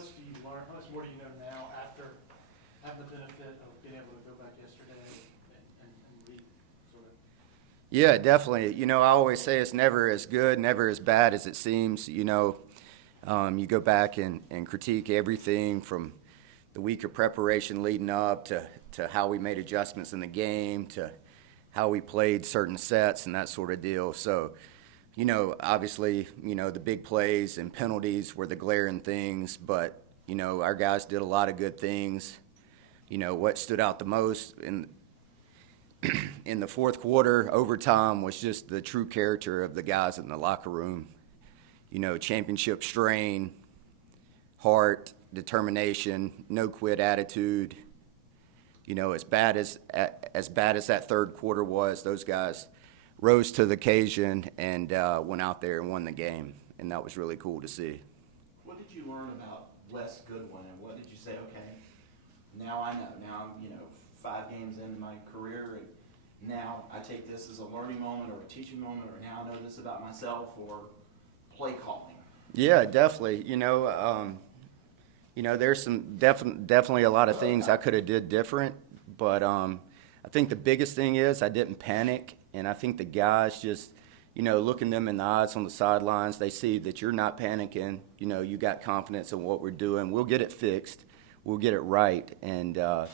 much do you learn? How much more do you know now after having the benefit of being able to go back yesterday and read sort of? Yeah, definitely. I always say it's never as good, never as bad as it seems. You go back and critique everything from the week of preparation leading up to how we made adjustments in the game to how we played certain sets and that sort of deal. So, obviously, the big plays and penalties were the glaring things, but, our guys did a lot of good things. What stood out the most in the fourth quarter, overtime, was just the true character of the guys in the locker room. Championship strain, heart, determination, no quit attitude. As bad as that third quarter was, those guys rose to the occasion and went out there and won the game, and that was really cool to see. What did you learn about Wes Goodwin, and what did you say, okay, now I know. Now I'm, 5 games into my career, and now I take this as a learning moment or a teaching moment, or now I know this about myself, or play calling? Yeah, definitely. There's some definitely a lot of things I could have did different, but I think the biggest thing is I didn't panic, and I think the guys just, looking them in the eyes on the sidelines, they see that you're not panicking. You got confidence in what we're doing. We'll get it fixed. We'll get it right, and I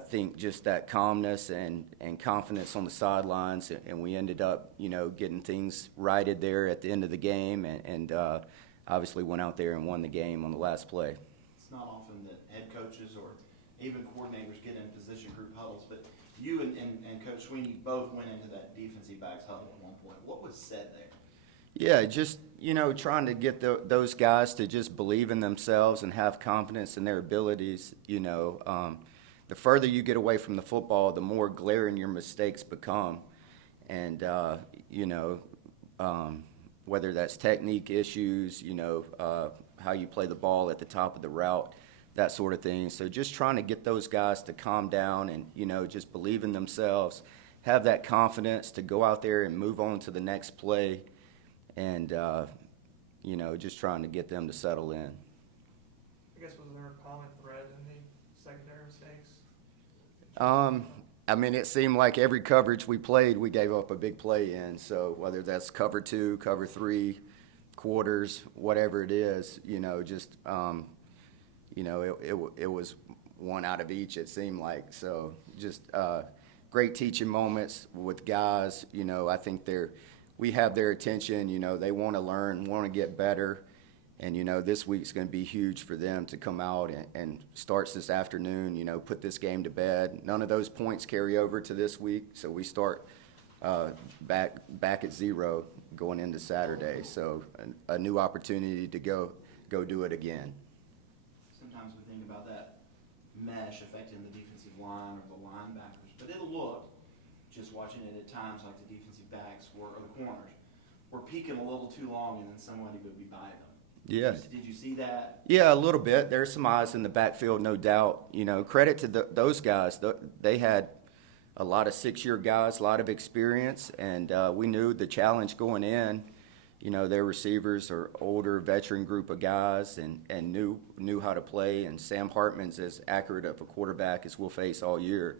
think just that calmness and confidence on the sidelines, and we ended up, getting things righted there at the end of the game, and obviously went out there and won the game on the last play. It's not often that head coaches or even coordinators get in position group huddles, but you and Coach Sweeney both went into that defensive backs huddle at one point. What was said there? Yeah, just, trying to get those guys to just believe in themselves and have confidence in their abilities. The further you get away from the football, the more glaring your mistakes become. And, whether that's technique issues, how you play the ball at the top of the route, that sort of thing. So just trying to get those guys to calm down and, just believe in themselves, have that confidence to go out there and move on to the next play, and, just trying to get them to settle in. I guess, was there a common thread in the secondary mistakes? It seemed like every coverage we played, we gave up a big play in. So whether that's cover 2, cover 3, quarters, whatever it is, it was one out of each, it seemed like. So just great teaching moments with guys. I think we have their attention. They want to learn, want to get better. And, this week's going to be huge for them to come out and starts this afternoon, put this game to bed. None of those points carry over to this week, so we start back at 0 going into Saturday. So a new opportunity to go do it again. Sometimes we think about that mesh affecting the defensive line or the linebackers, but it'll look, just watching it at times, like the defensive backs or the corners, we're peaking a little too long and then somebody would be by them. Yeah. Did you see that? Yeah, a little bit. There's some eyes in the backfield, no doubt. Credit to those guys. They had a lot of 6-year guys, a lot of experience, and we knew the challenge going in. Their receivers are older, veteran group of guys and knew how to play. And Sam Hartman's as accurate of a quarterback as we'll face all year.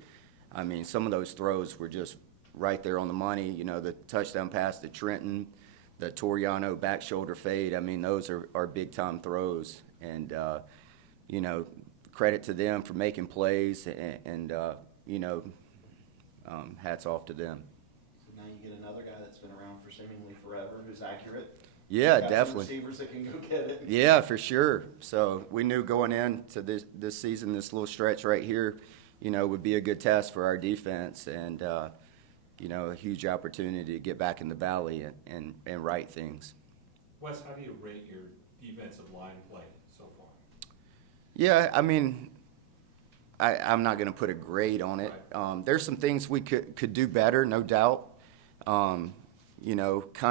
Some of those throws were just right there on the money. The touchdown pass to Trenton, the Toriano back shoulder fade, those are big-time throws. And, credit to them for making plays, and hats off to them. So now you get another guy that's been around for seemingly forever who's accurate. Yeah, got definitely. Some receivers that can go get it. Yeah, for sure. So we knew going into this season, this little stretch right here, would be a good test for our defense, and a huge opportunity to get back in the valley and right things. Wes, how do you rate your defensive line play so far? Yeah, I'm not going to put a grade on it. Right. There's some things we could do better, no doubt. Kind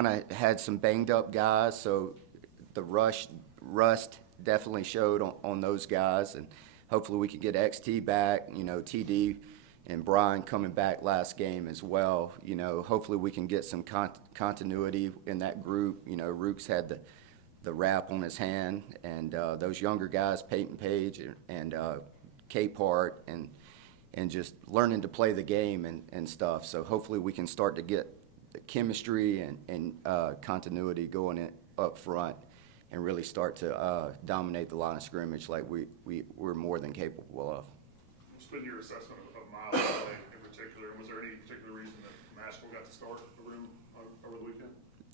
of had some banged up guys, so the rust definitely showed on those guys, and hopefully we could get XT back, TD and Brian coming back last game as well. Hopefully we can get some continuity in that group. Rooks had wrap on his hand, and those younger guys, Peyton Page and Capehart, and just learning to play the game and stuff. So hopefully we can start to get the chemistry and continuity going up front and really start to dominate the line of scrimmage like we're more than capable of. What's been your assessment of Myles play in particular? And was there any particular reason that Nashville got to start the room over the weekend?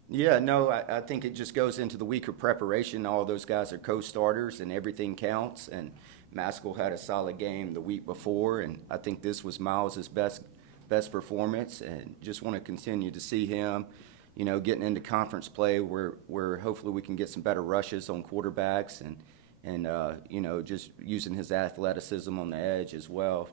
Yeah, no, I think it just goes into the week of preparation. All those guys are co-starters and everything counts. And Maskell had a solid game the week before, and I think this was Miles' best performance, and just want to continue to see him, getting into conference play where hopefully we can get some better rushes on quarterbacks and just using his athleticism on the edge as well.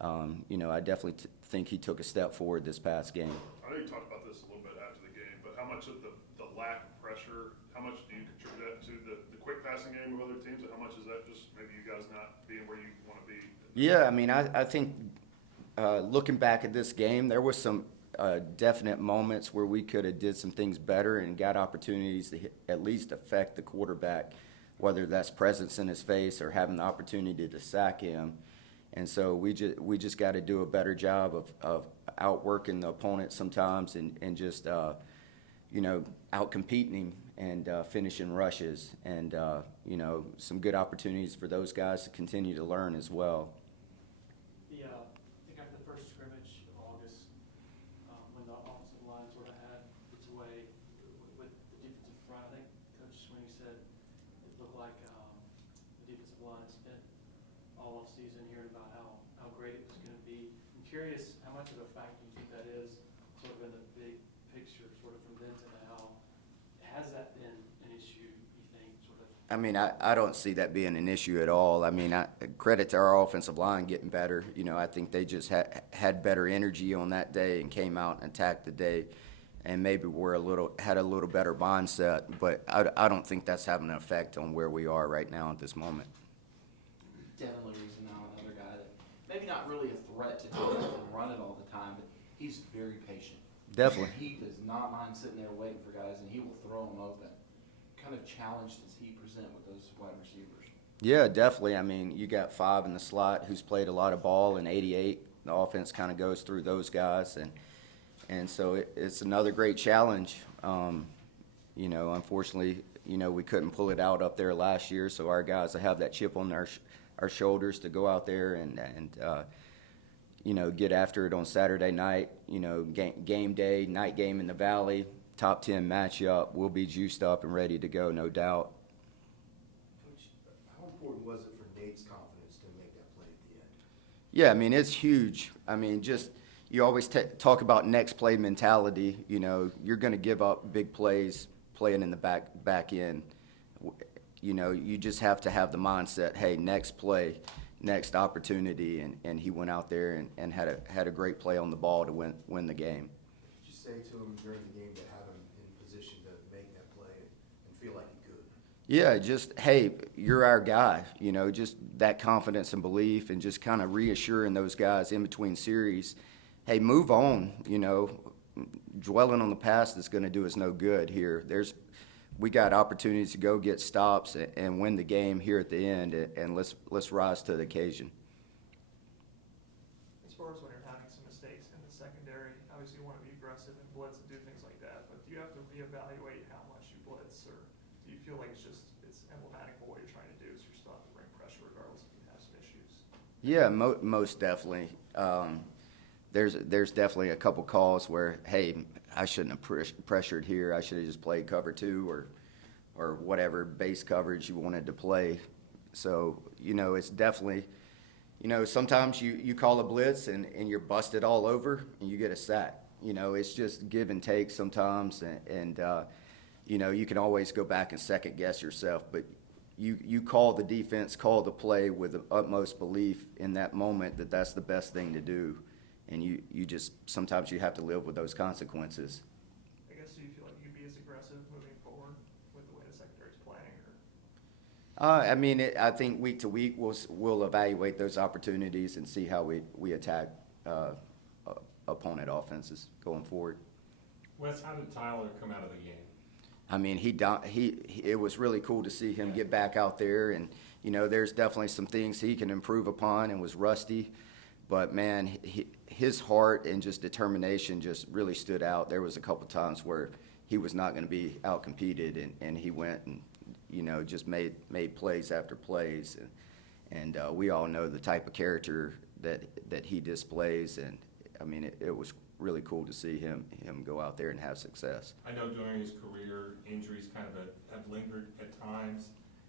I definitely think he took a step forward this past game. I know you talked about this a little bit after the game, but how much of the lack of pressure, how much do you contribute that to the quick passing game of other teams, and how much is that just maybe you guys not being where you want to be? Yeah, I mean, I think looking back at this game, there was some definite moments where we could have did some things better and got opportunities to at least affect the quarterback, whether that's presence in his face or having the opportunity to sack him. And so we just got to do a better job of outworking the opponent sometimes and just out-competing him and finishing rushes and some good opportunities for those guys to continue to learn as well. I think after the first scrimmage of August, when the offensive line sort of had its way with the defensive front, I think Coach Sweeney said it looked like the defensive line spent all off season hearing about how great it was going to be. I'm curious how much of a factor you think that is sort of in the big picture, sort of from then to now. Has that been an issue, you think, sort of? I mean, I don't see that being an issue at all. I mean, credit to our offensive line getting better. I think they just had better energy on that day and came out and attacked the day, and maybe had a little better mindset. But I don't think that's having an effect on where we are right now at this moment. Devin Leary's now another guy that maybe not really a threat to take it and run it all the time, but he's very patient. Definitely. He does not mind sitting there waiting for guys, and he will throw them open. Kind of challenge does he present with those wide receivers? Yeah, definitely. I mean, you got 5 in the slot who's played a lot of ball, and 88. The offense kind of goes through those guys, and so it's another great challenge. Unfortunately, we couldn't pull it out up there last year, so our guys have that chip on our shoulders to go out there and get after it on Saturday night. Game day, night game in the Valley, top 10 matchup. We'll be juiced up and ready to go, no doubt. Coach, how important was it for Nate's confidence to make that play at the end? Yeah, I mean, it's huge. I mean, you always talk about next play mentality. You're going to give up big plays playing in the back end. You just have to have the mindset, hey, next play, next opportunity, and he went out there and had a great play on the ball to win the game. What did you say to him during the game to have him in position to make that play and feel like he could? Yeah, just, hey, you're our guy, just that confidence and belief, and just kind of reassuring those guys in between series, hey, move on, dwelling on the past is going to do us no good here. We got opportunities to go get stops and win the game here at the end, and let's rise to the occasion. As far as when you're having some mistakes in the secondary, obviously you want to be aggressive and blitz and do things like that, but do you have to reevaluate how much you blitz, or do you feel like it's emblematic of what you're trying to do, so you're still have to bring pressure regardless if you have some issues? Yeah, most definitely. There's definitely a couple calls where, hey, I shouldn't have pressured here. I should have just played cover 2 or whatever base coverage you wanted to play. So, it's definitely, sometimes you call a blitz and you're busted all over and you get a sack. It's just give and take sometimes, and you can always go back and second guess yourself. But you call the defense, call the play with the utmost belief in that moment that that's the best thing to do. And you just, sometimes you have to live with those consequences. I guess, do you feel like you could be as aggressive moving forward with the way the secondary's playing, or? I think week to week we'll evaluate those opportunities and see how we attack opponent offenses going forward. Wes, how did Tyler come out of the game? I mean, it was really cool to see him get back out there, and, you know, there's definitely some things he can improve upon and was rusty. But, man, his heart and just determination just really stood out. There was a couple times where he was not going to be out-competed, and he went and, you know, just made plays after plays. And we all know the type of character that he displays. And, I mean, it was really cool to see him go out there and have success. I know during his career, injuries kind of have lingered at times.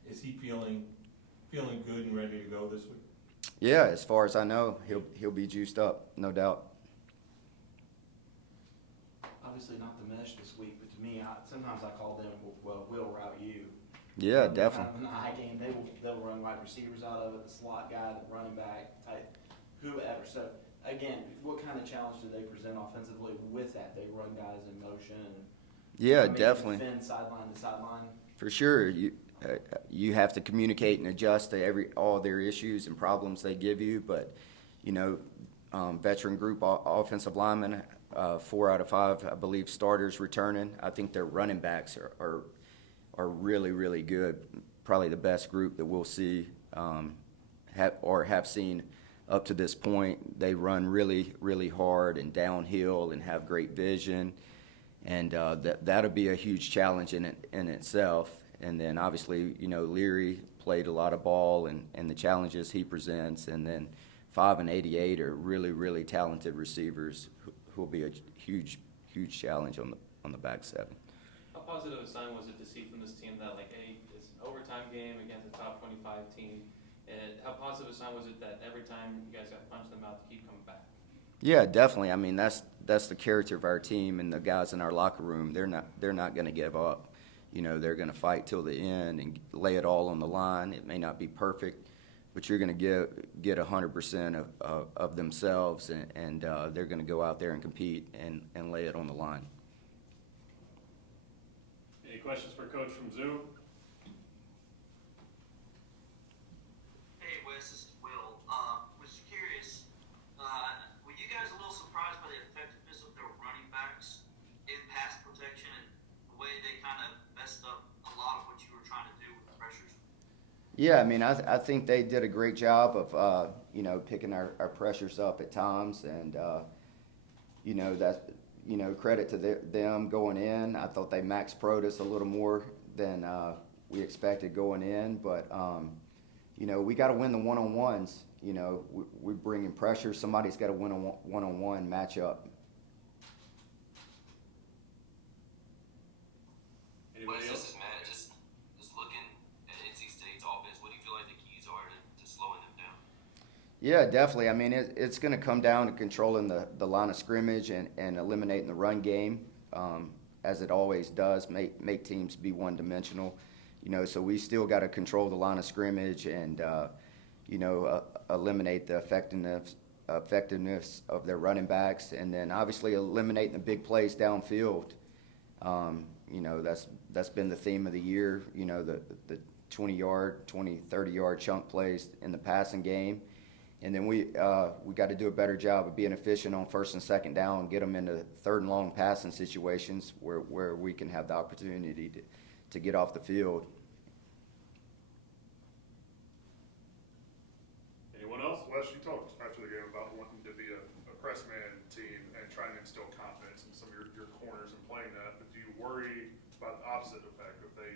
Is he feeling good and ready to go this week? Yeah, as far as I know, he'll be juiced up, no doubt. Obviously not the mesh this week, but to me, sometimes I call them, well, we'll route you. Yeah, Kind definitely. of in the high game, they'll run wide receivers out of it, the slot guy, the running back type, whoever. So again, what kind of challenge do they present offensively with that? They run guys in motion. And, Yeah, maybe definitely. defend sideline to sideline. For sure, you have to communicate and adjust to all their issues and problems they give you. But, you know, veteran group offensive linemen, 4 out of 5, I believe, starters returning. I think their running backs are really, really good. Probably the best group that we'll see have seen up to this point. They run really, really hard and downhill and have great vision. And that'll be a huge challenge in itself. And then obviously, you know, Leary played a lot of ball and the challenges he presents. And then 5 and 88 are really, really talented receivers who will be a huge, huge challenge on the back seven. How positive a sign was it to see from this team that, like, hey, it's an overtime game against a top 25 team? And how positive a sign was it that every time you guys got punched in the mouth to keep coming back? Yeah, definitely. I mean, that's the character of our team, and the guys in our locker room. They're not going to give up. You know, they're going to fight till the end and lay it all on the line. It may not be perfect, but you're going to get 100% of themselves, and they're going to go out there and compete and lay it on the line. Any questions for Coach from Zoom? Hey Wes, this is Will. Was curious, were you guys a little surprised by the effectiveness of their running backs in pass protection and the way they kind of messed up a lot of what you were trying to do with the pressures? Yeah, I mean, I think they did a great job of, you know, picking our pressures up at times, and, you know, that, you know, credit to them going in. I thought they max pro'd us a little more than we expected going in, but, you know, we got to win the one-on-ones. You know, we bring in pressure. Somebody's got to win a one-on-one matchup. Anybody Wes, else? this is Matt. Just looking at NC State's offense, what do you feel like the keys are to slowing them down? Yeah, definitely. I mean, it's going to come down to controlling the line of scrimmage and eliminating the run game, as it always does, make teams be one-dimensional. You know, so we still got to control the line of scrimmage and, you know, eliminate the effectiveness of their running backs, and then obviously eliminating the big plays downfield. You know, that's been the theme of the year, you know, the 20-yard, 20, 30-yard chunk plays in the passing game. And then we got to do a better job of being efficient on first and second down and get them into third and long passing situations where we can have the opportunity to get off the field. Anyone else? Wes, you talked after the game about wanting to be a press man team and trying to instill confidence in some of your corners and playing that, but do you worry about the opposite effect if they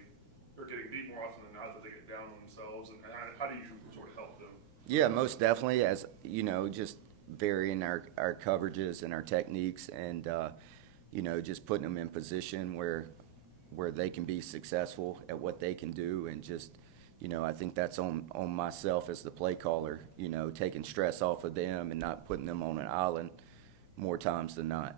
are getting beat more often than not, that they get down on themselves, and how do you sort of help them? Yeah, most definitely. As you know, just varying our coverages and our techniques, and you know, just putting them in position where they can be successful at what they can do, and just, you know, I think that's on myself as the play caller. You know, taking stress off of them and not putting them on an island more times than not.